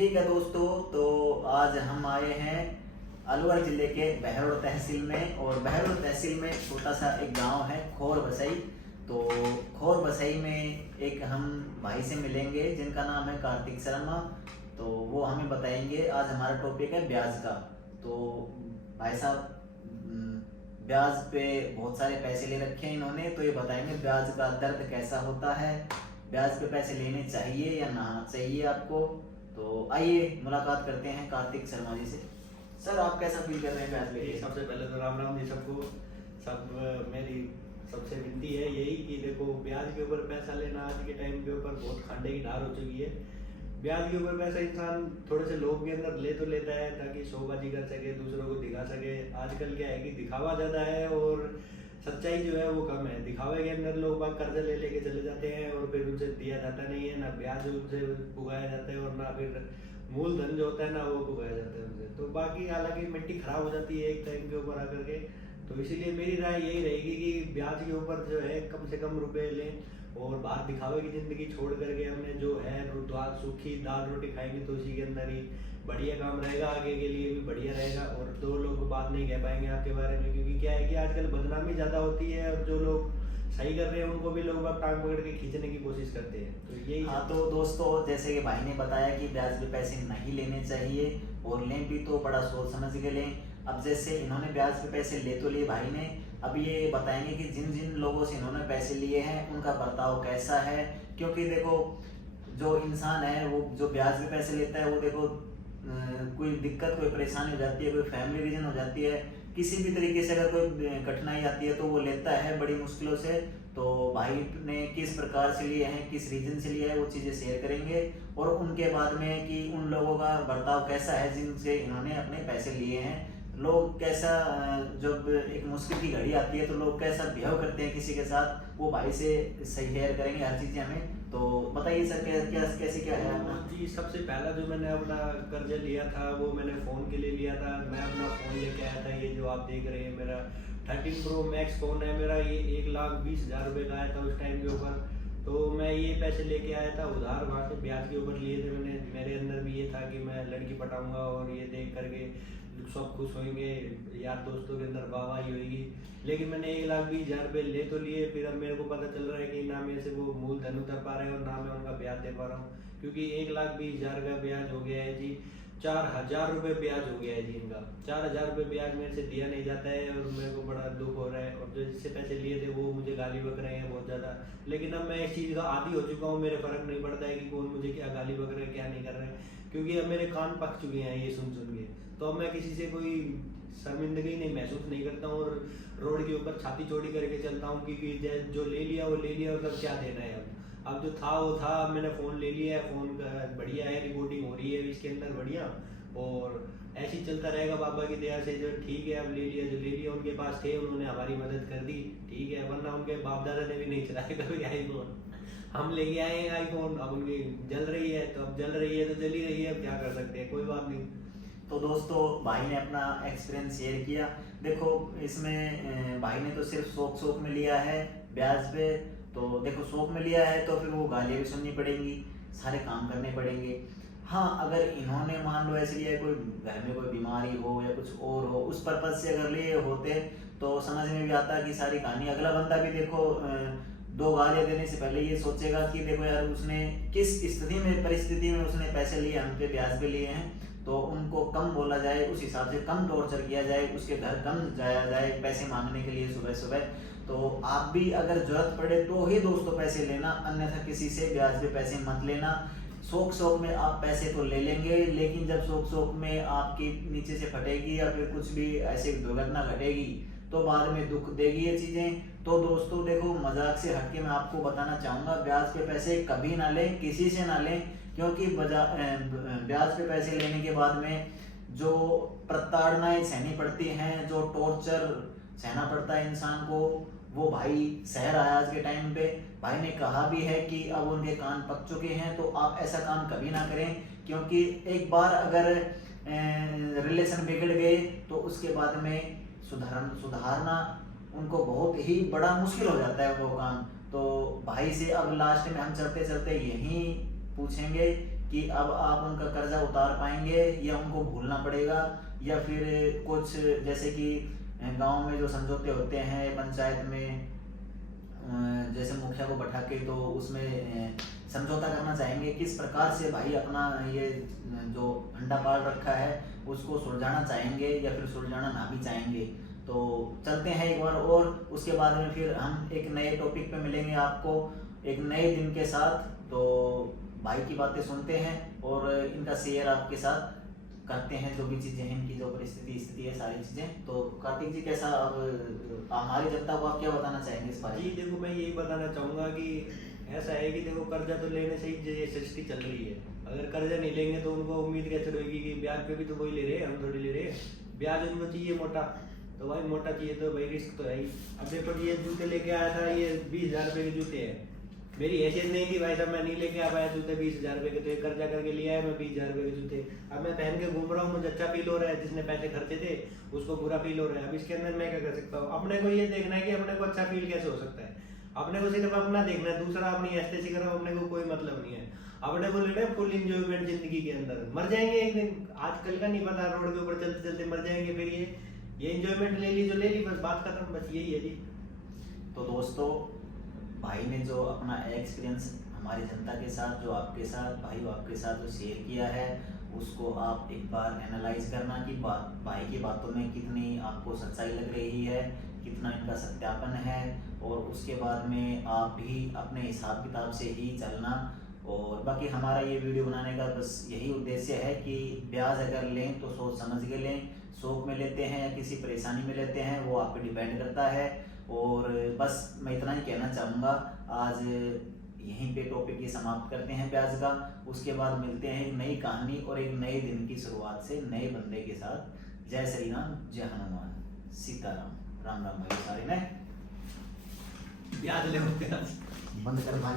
ठीक है दोस्तों, तो आज हम आए हैं अलवर जिले के बहरोड़ तहसील में। और बहरोड़ तहसील में छोटा सा एक गांव है खोर बसई। तो खोर बसई में एक हम भाई से मिलेंगे जिनका नाम है कार्तिक शर्मा। तो वो हमें बताएंगे, आज हमारा टॉपिक है ब्याज का। तो भाई साहब, ब्याज पे बहुत सारे पैसे ले रखे हैं इन्होंने, तो ये बताएंगे ब्याज का दर्द कैसा होता है, ब्याज पे पैसे लेने चाहिए या ना चाहिए आपको। तो आइए मुलाकात करते हैं कार्तिक शर्मा जी से। सर, आप कैसा फील कर रहे हैं ब्याज लेके? सबसे पहले तो राम राम जी सबको। मेरी सबसे विनती है यही कि देखो, ब्याज के ऊपर पैसा लेना आज के टाइम के ऊपर बहुत खांडे की ढार हो चुकी है। ब्याज के ऊपर पैसा इंसान थोड़े से लोग के अंदर ले तो लेता है ताकि शोबाजी कर सके, दूसरों को दिखा सके। आजकल क्या है कि दिखावा ज़्यादा है और सच्चाई जो है वो कम है। दिखावे के अंदर लोग बाग कर्जा ले लेके चले जाते हैं और फिर उनसे दिया जाता नहीं है, ना ब्याज उनसे पुगाया जाता है और ना फिर मूलधन जो होता है ना वो पुगाया जाता है उनसे। तो बाकी हालांकि मिट्टी खराब हो जाती है एक टाइम के ऊपर आकर के। तो इसीलिए मेरी राय यही रहेगी कि ब्याज के ऊपर जो है कम से कम रुपए लें और बाहर दिखावे की जिंदगी छोड़ करके हमने जो है सूखी दाल रोटी खाएंगे तो इसी के अंदर ही बढ़िया काम रहेगा, आगे के लिए भी बढ़िया रहेगा। और दो लोग बात नहीं कह पाएंगे आपके बारे में, क्योंकि क्या है कि आजकल बदनामी ज़्यादा होती है और जो लोग सही कर रहे हैं उनको भी लोग टांग पकड़ के खींचने की कोशिश करते हैं। तो यही। हाँ, तो दोस्तों, जैसे कि भाई ने बताया कि ब्याज पे पैसे नहीं लेने चाहिए और लें भी तो बड़ा सोच समझ के लें। अब जैसे इन्होंने ब्याज पे पैसे ले तो लिए भाई ने, अब ये बताएंगे कि जिन जिन लोगों से इन्होंने पैसे लिए हैं उनका बर्ताव कैसा है। क्योंकि देखो, जो इंसान है वो जो ब्याज पे पैसे लेता है वो देखो, कोई दिक्कत कोई परेशानी हो जाती है, कोई फैमिली रीजन हो जाती है, किसी भी तरीके से अगर कोई कठिनाई आती है तो वो लेता है बड़ी मुश्किलों से। तो भाई ने किस प्रकार से लिए हैं, किस रीजन से लिया है, वो चीज़ें शेयर करेंगे। और उनके बाद में कि उन लोगों का बर्ताव कैसा है जिनसे इन्होंने अपने पैसे लिए हैं। लोग कैसा, जब एक मुश्किल की घड़ी आती है तो लोग कैसा बिहेव करते हैं किसी के साथ, वो भाई से शेयर करेंगे हर चीज़ें हमें। तो बताइए सर, कैसे क्या है आपका? जी, सबसे पहला जो मैंने अपना कर्जा लिया था वो मैंने फ़ोन के लिए लिया था। मैं अपना फ़ोन लेके आया था, ये जो आप देख रहे हैं मेरा 13 प्रो मैक्स फ़ोन है मेरा। ये 1,20,000 रुपये का आया था उस टाइम के ऊपर। तो मैं ये पैसे लेके आया था उधार, वहाँ से ब्याज के ऊपर लिए थे मैंने। मेरे अंदर भी ये था कि मैं लड़की पटाऊंगा और ये देख करके सब खुश होंगे, यार दोस्तों के अंदर वाहवाही होगी। लेकिन मैंने 1,20,000 रुपये ले तो लिए, फिर अब मेरे को पता चल रहा है कि ना मेरे से वो मूलधन उतर पा रहे हैं और ना मैं उनका ब्याज दे पा रहा हूँ। क्योंकि 1,20,000 का ब्याज हो गया है जी, 4,000 रुपये ब्याज हो गया है जी इनका। 4,000 रुपये ब्याज मेरे से दिया नहीं जाता है और मेरे को बड़ा दुख हो रहा है। और जो जिससे पैसे लिए थे वो मुझे गाली बक रहे हैं बहुत ज़्यादा। लेकिन अब मैं इस चीज़ का आदी हो चुका हूँ, मेरे फर्क नहीं पड़ता है कि कौन मुझे क्या गाली बक रहे हैं क्या नहीं कर रहे हैं, क्योंकि अब मेरे कान पक चुके हैं ये सुन सुन के। तो अब मैं किसी से कोई शर्मिंदगी नहीं महसूस नहीं करता हूँ और रोड के ऊपर छाती चौड़ी करके चलता हूँ, क्योंकि जो ले लिया वो ले लिया, मतलब क्या देना है। अब जो था वो था। अब मैंने फ़ोन ले लिया है, फ़ोन बढ़िया है, रिकॉर्डिंग हो रही है इसके अंदर बढ़िया, और ऐसे ही चलता रहेगा बाबा की दया से। जो ठीक है, अब ले लिया जो ले लिया, उनके पास थे उन्होंने हमारी मदद कर दी, ठीक है। वरना उनके बाप दादा ने भी नहीं चलाया कभी आईफोन, हम लेके आए हैं आईफोन। अब उनकी जल रही है तो अब जल रही है तो चल ही रही है, अब क्या कर सकते हैं, कोई बात नहीं। तो दोस्तों, भाई ने अपना एक्सपीरियंस शेयर किया। देखो, इसमें भाई ने तो सिर्फ शौक में लिया है ब्याज पे। तो देखो, शौक में लिया है तो फिर वो गालियाँ भी सुननी पड़ेंगी, सारे काम करने पड़ेंगे। हाँ, अगर इन्होंने मान लो ऐसे लिया है, कोई घर में कोई बीमारी हो या कुछ और हो, उस पर्पज से अगर लिए होते तो समझ में भी आता कि सारी कहानी। अगला बंदा भी देखो, दो गालियाँ देने से पहले ये सोचेगा कि देखो यार, उसने किस स्थिति में परिस्थिति में उसने पैसे लिए, हम पे ब्याज पे लिए हैं, तो उनको कम बोला जाए, उस हिसाब से कम टॉर्चर किया जाए, उसके घर कम जाया जाए पैसे मांगने के लिए सुबह सुबह। तो आप भी अगर जरूरत पड़े तो ही दोस्तों पैसे लेना, अन्यथा किसी से ब्याज पे पैसे मत लेना। शौक में आप पैसे तो ले लेंगे, लेकिन जब शौक में आपकी नीचे से फटेगी या फिर कुछ भी ऐसी दुर्घटना घटेगी तो बाद में दुख देगी ये चीज़ें। तो दोस्तों देखो, मजाक से हटके मैं आपको बताना चाहूँगा, ब्याज पे पैसे कभी ना लें, किसी से ना लें। क्योंकि ब्याज पे पैसे लेने के बाद में जो प्रताड़नाएं सहनी पड़ती हैं, जो टॉर्चर सहना पड़ता है इंसान को, वो भाई सह रहा है आज के टाइम पे। भाई ने कहा भी है कि अब उनके कान पक चुके हैं, तो आप ऐसा काम कभी ना करें। क्योंकि एक बार अगर रिलेशन बिगड़ गए तो उसके बाद में सुधारना उनको बहुत ही बड़ा मुश्किल हो जाता है वो काम। तो भाई से अब लास्ट में हम चलते चलते यही पूछेंगे कि अब आप उनका कर्जा उतार पाएंगे या उनको भूलना पड़ेगा, या फिर कुछ जैसे कि गांव में जो समझौते होते हैं पंचायत में, जैसे मुखिया को बैठा के तो उसमें समझौता करना चाहेंगे, किस प्रकार से भाई अपना ये जो अंडा पाल रखा है उसको सुलझाना चाहेंगे या फिर सुलझाना ना भी चाहेंगे। तो चलते हैं एक बार, और उसके बाद में फिर हम एक नए टॉपिक पे मिलेंगे आपको एक नए दिन के साथ। तो भाई की बातें सुनते हैं और इनका शेयर आपके साथ करते हैं, जो भी चीज़ें हैं इनकी जो परिस्थिति स्थिति है सारी चीज़ें। तो कार्तिक जी कैसा, अब हमारी जनता को आप क्या बताना चाहेंगे इस बारे जी में? देखो, मैं यही बताना चाहूँगा कि ऐसा है कि देखो, कर्जा तो लेने से ही ये सृष्टि चल रही है। अगर कर्जा नहीं लेंगे तो उनको उम्मीद कैसे रहेगी कि ब्याज पे भी तो वही ले रहे हैं, हम थोड़ी ले रहे हैं। ब्याज उनको चाहिए मोटा, तो भाई मोटा चाहिए तो भाई रिस्क तो है ही। अब देखो, ये जूते लेके आया था, ये 20,000 रुपये के जूते हैं। मेरी हैसियत नहीं थी भाई साहब, मैं नहीं लेके आ पाया जूते 20,000 रुपये के, तो एक कर्जा करके लिया है मैं 20,000 रुपये के जूते। अब मैं पहन के घूम रहा हूँ, मुझे अच्छा फील हो रहा है, जिसने पैसे खर्चे थे उसको बुरा फील हो रहा है। अब इसके अंदर मैं क्या कर सकता हूँ? अपने को ये देखना है कि अपने को अच्छा फील कैसे हो सकता है। अपने को सिर्फ अपना देखना है, दूसरा अपनी ऐसे कराओ, अपने को कोई मतलब नहीं है। अपने को लेना है फुल इंजॉयमेंट जिंदगी के अंदर। मर जाएंगे एक दिन, आजकल का नहीं पता, रोड के ऊपर चलते चलते मर जाएंगे, फिर ये इंजॉयमेंट ले ली जो ले ली, बस बात खत्म, बस यही है जी। तो दोस्तों, भाई ने जो अपना एक्सपीरियंस हमारी जनता के साथ, जो आपके साथ भाई आपके साथ जो शेयर किया है, उसको आप एक बार एनालाइज करना कि भाई की बातों में कितनी आपको सच्चाई लग रही है, कितना इनका सत्यापन है, और उसके बाद में आप भी अपने हिसाब किताब से ही चलना। और बाकी हमारा ये वीडियो बनाने का बस यही उद्देश्य है कि ब्याज अगर लें तो सोच समझ के लें, शौक में लेते हैं या किसी परेशानी में लेते हैं वो आप पे डिपेंड करता है। और बस मैं इतना ही कहना चाहूँगा। आज यहीं पे टॉपिक ये समाप्त करते हैं ब्याज का। उसके बाद मिलते हैं एक नई कहानी और एक नए दिन की शुरुआत से नए बंदे के साथ। जय श्री राम, जय हनुमान, सीताराम, राम राम भाई सारे ने ब्याज ले बंद कर भाई।